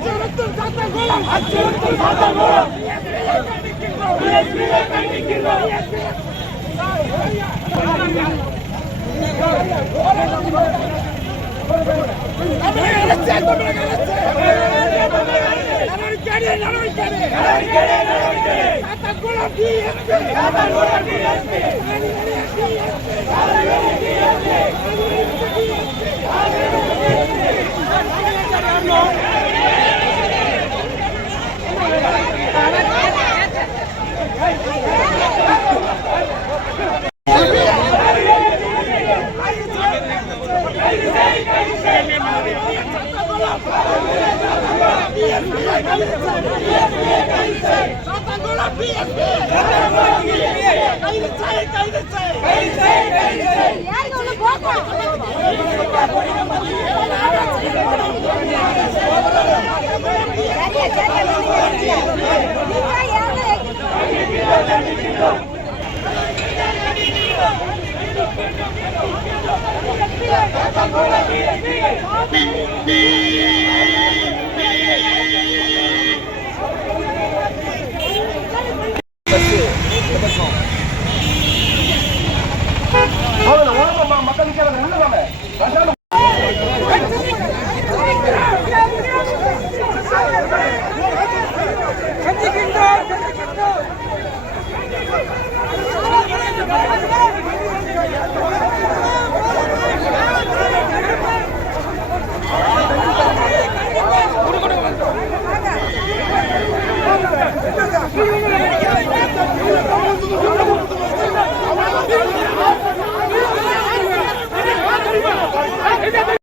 அச்சுறுத்தும் சாத்தங்கோலம் அச்சுறுத்தும் சாத்தங்கோலம் கண்டிக்கின்றோம் கண்டிக்கின்றோம் தமிழக அரசு தமிழக அரசு நடவடிக்கை எடு,